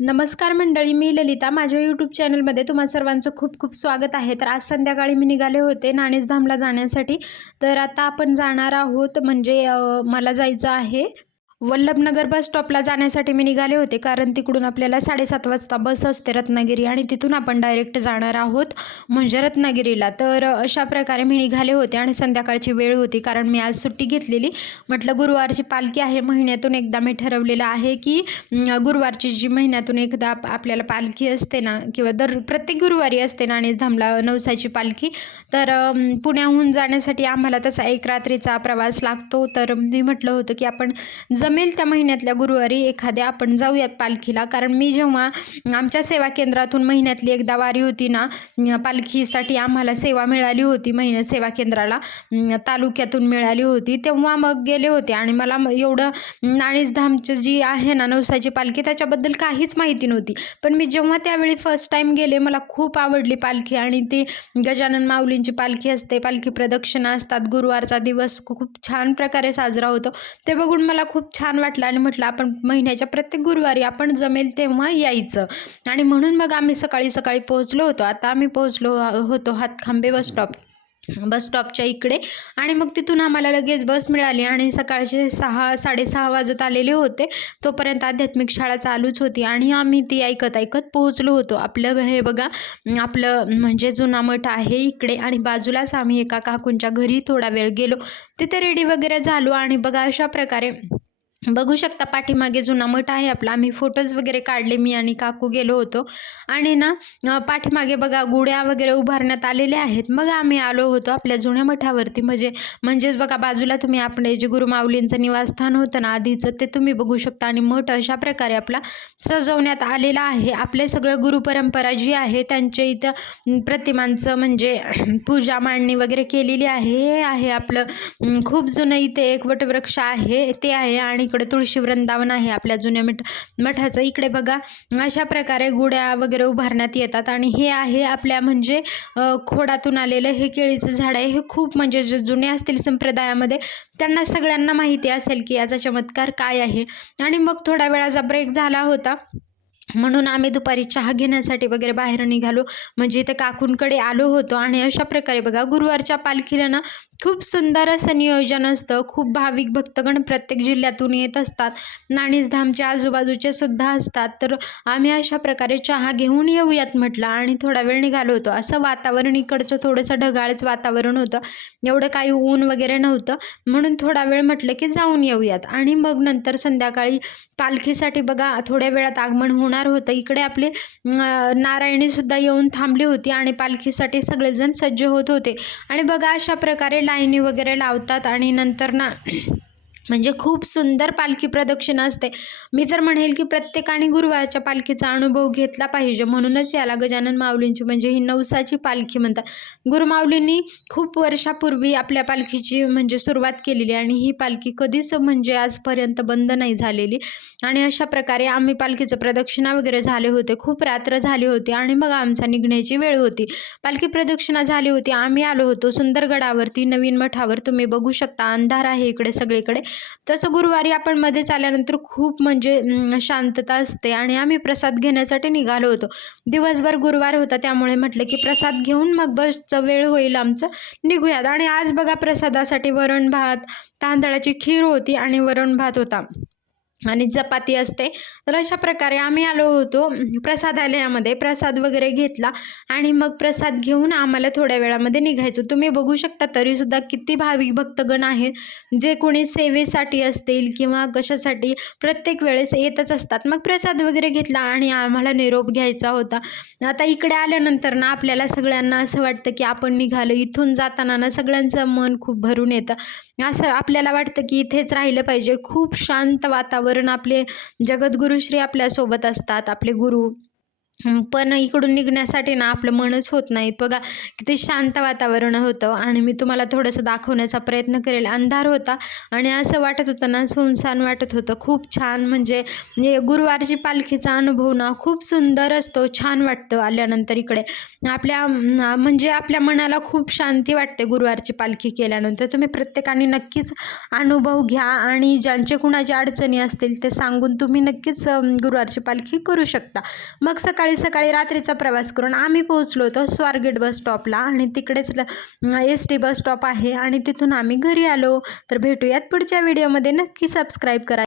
नमस्कार मंडळी मी ललिता. माझ्या यूट्यूब चॅनलमध्ये तुम्हा सर्वांचं खूप खूप स्वागत आहे. तर आज संध्याकाळी मी निघाले होते नाणेसधामला जाण्यासाठी. तर आता आपण जाणार आहोत म्हणजे मला जायचं आहे वल्लभनगर बस स्टॉपला जाण्यासाठी मी निघाले होते कारण तिकडून आपल्याला साडेसात वाजता बस असते रत्नागिरी आणि तिथून आपण डायरेक्ट जाणार आहोत म्हणजे रत्नागिरीला. तर अशा प्रकारे मी निघाले होते आणि संध्याकाळची वेळ होती कारण मी आज सुट्टी घेतलेली. म्हटलं गुरुवारची पालखी आहे महिन्यातून एकदा मी ठरवलेलं आहे की गुरुवारची जी महिन्यातून एकदा आपल्याला पालखी असते ना किंवा दर प्रत्येक गुरुवारी असते ना आणि धामला नवसाची पालखी तर पुण्याहून जाण्यासाठी आम्हाला तसा एक रात्रीचा प्रवास लागतो. तर मी म्हटलं होतं की आपण जमेल त्या महिन्यातल्या गुरुवारी एखाद्या आपण जाऊयात पालखीला. कारण मी जेव्हा आमच्या सेवा केंद्रातून महिन्यातली एकदा वारी होती ना पालखीसाठी आम्हाला सेवा मिळाली होती महिन्या सेवा केंद्राला तालुक्यातून मिळाली होती. तेव्हा मग गेले होते आणि मला एवढं नाणीसधामचं जी आहे ना नवसाची पालखी त्याच्याबद्दल काहीच माहिती नव्हती. पण मी जेव्हा त्यावेळी फर्स्ट टाईम गेले मला खूप आवडली पालखी आणि ती गजानन माऊलींची पालखी असते पालखी प्रदक्षिणा असतात गुरुवारचा दिवस खूप छान प्रकारे साजरा होतो. ते बघून मला खूप छान छान वाटलं आणि म्हटलं आपण महिन्याच्या प्रत्येक गुरुवारी आपण जमेल तेव्हा यायचं. आणि म्हणून मग आम्ही सकाळी सकाळी पोहोचलो होतो. आता आम्ही पोहोचलो होतो हातखांबे बस स्टॉप बस स्टॉपच्या इकडे. आणि मग तिथून आम्हाला लगेच बस मिळाली आणि सकाळचे सहा साडेसहा वाजत आलेले होते. तोपर्यंत आध्यात्मिक शाळा चालूच होती आणि आम्ही ती ऐकत ऐकत पोहोचलो होतो. आपलं हे बघा आपलं म्हणजे जुना मठ आहे इकडे आणि बाजूलाच आम्ही एका काकूंच्या घरी थोडा वेळ गेलो. तिथे रेडी वगैरे झालो आणि बघा अशा प्रकारे बघू शकता पाठीमागे जुना मठ आहे आपला. आम्ही फोटोज वगैरे काढले मी आणि काकू गेलो होतो. आणि ना पाठीमागे बघा गुड्या वगैरे उभारण्यात आलेल्या आहेत. मग आम्ही आलो होतो आपल्या जुन्या मठावरती. म्हणजे म्हणजेच बघा बाजूला तुम्ही आपले जे गुरुमाऊलींचं निवासस्थान होतं ना आधीचं ते तुम्ही बघू शकता. आणि मठ अशा प्रकारे आपला सजवण्यात आलेला आहे. आपले सगळं गुरुपरंपरा जी आहे त्यांच्या इथं प्रतिमांचं म्हणजे पूजा मांडणी वगैरे केलेली आहे. हे आहे आपलं खूप जुनं इथे एक वटवृक्ष आहे. ते आहे आणि इकडे तुळशी वृंदावन आहे आपल्या जुन्या मठ मठाचं. इकडे बघा अशा प्रकारे गुड्या वगैरे उभारण्यात येतात. आणि हे आहे आपल्या म्हणजे खोडातून आलेलं हे केळीचं झाड आहे. हे खूप म्हणजे जे जुने असतील संप्रदायामध्ये त्यांना सगळ्यांना माहिती असेल की याचा चमत्कार काय आहे. आणि मग थोड्या वेळाचा ब्रेक झाला होता. म्हणून आम्ही दुपारी चहा घेण्यासाठी वगैरे बाहेर निघालो. म्हणजे इथे काकूंकडे आलो होतो आणि अशा प्रकारे बघा गुरुवारच्या पालखीला ना खूप सुंदर असं नियोजन असतं. खूप भाविक भक्तगण प्रत्येक जिल्ह्यातून येत असतात. नाणीसधामच्या आजूबाजूचे सुद्धा असतात. तर आम्ही अशा प्रकारे चहा घेऊन येऊयात म्हटलं आणि थोडा वेळ निघालो होतो. असं वातावरण इकडचं थोडंसं ढगाळच वातावरण होतं. एवढं काही ऊन वगैरे नव्हतं. म्हणून थोडा वेळ म्हटलं की जाऊन येऊयात. आणि मग नंतर संध्याकाळी पालखीसाठी बघा थोड्या वेळात आगमन होणार होतं. इकडे आपले नारायणीसुद्धा येऊन थांबली होती आणि पालखीसाठी सगळेजण सज्ज होत होते. आणि बघा अशा प्रकारे लाईनी वगैरे लावतात आणि नंतर ना म्हणजे खूप सुंदर पालखी प्रदक्षिणा असते. मी तर म्हणेल की प्रत्येकाने गुरुवारच्या पालखीचा अनुभव घेतला पाहिजे. म्हणूनच याला गजानन माऊलींची म्हणजे ही नवसाची पालखी म्हणतात. गुरुमाऊलींनी खूप वर्षापूर्वी आपल्या पालखीची म्हणजे सुरुवात केलेली आणि ही पालखी कधीच म्हणजे आजपर्यंत बंद नाही झालेली. आणि अशा प्रकारे आम्ही पालखीचं प्रदक्षिणा वगैरे झाले होते. खूप रात्र झाली होती आणि मग आमचा निघण्याची वेळ होती. पालखी प्रदक्षिणा झाली होती. आम्ही आलो होतो सुंदरगडावरती नवीन मठावर. तुम्ही बघू शकता. अंधार आहे इकडे सगळीकडे. तसं गुरुवारी आपण मध्येच आल्यानंतर खूप म्हणजे शांतता असते आणि आम्ही प्रसाद घेण्यासाठी निघालो होतो. दिवसभर गुरुवार होता त्यामुळे म्हटलं की प्रसाद घेऊन मग बसचं वेळ होईल आमचं. निघूयात. आणि आज बघा प्रसादासाठी वरण भात तांदळाची खीर होती आणि वरण भात होता. आणि चपाती असते. तर अशा प्रकारे आम्ही आलो होतो. प्रसादालयामध्ये प्रसाद वगैरे घेतला आणि मग प्रसाद घेऊन आम्हाला थोड्या वेळामध्ये निघायचो. तुम्ही बघू शकता तरीसुद्धा किती भाविक भक्तगण आहेत. जे कोणी सेवेसाठी असतील किंवा कशासाठी प्रत्येक वेळेस येतच असतात. मग प्रसाद वगैरे घेतला आणि आम्हाला निरोप घ्यायचा होता. आता इकडे आल्यानंतर ना आपल्याला सगळ्यांना असं वाटतं की आपण निघालो. इथून जाताना ना सगळ्यांचं मन खूप भरून येतं. असं आपल्याला वाटतं की इथेच राहिलं पाहिजे. खूप शांत वातावरण आपले जगद्गुरुश्री आपल्यासोबत असतात आपले गुरु. पण इकडून निघण्यासाठी ना आपलं मनच होत नाही. बघा किती शांत वातावरण होतं आणि मी तुम्हाला थोडंसं दाखवण्याचा प्रयत्न करेल. अंधार होता आणि असं वाटत होतं ना सुनसान वाटत होतं. खूप छान म्हणजे, म्हणजे गुरुवारची पालखीचा अनुभव ना खूप सुंदर असतो छान वाटतं आल्यानंतर इकडे. आपल्या म्हणजे आपल्या मनाला खूप शांती वाटते गुरुवारची पालखी केल्यानंतर. तुम्ही प्रत्येकाने नक्कीच अनुभव घ्या आणि ज्यांचे कुणाची अडचणी असतील ते सांगून तुम्ही नक्कीच गुरुवारची पालखी करू शकता. मग सकाळी सकाळी सकाळी रात्रीचा प्रवास करून आम्ही पोहोचलो होतो स्वारगेट बस स्टॉपला आणि तिकडेच एस टी बस स्टॉप आहे आणि तिथून आम्ही घरी आलो. तर भेटूयात पुढच्या व्हिडिओमध्ये. नक्की सबस्क्राईब करा.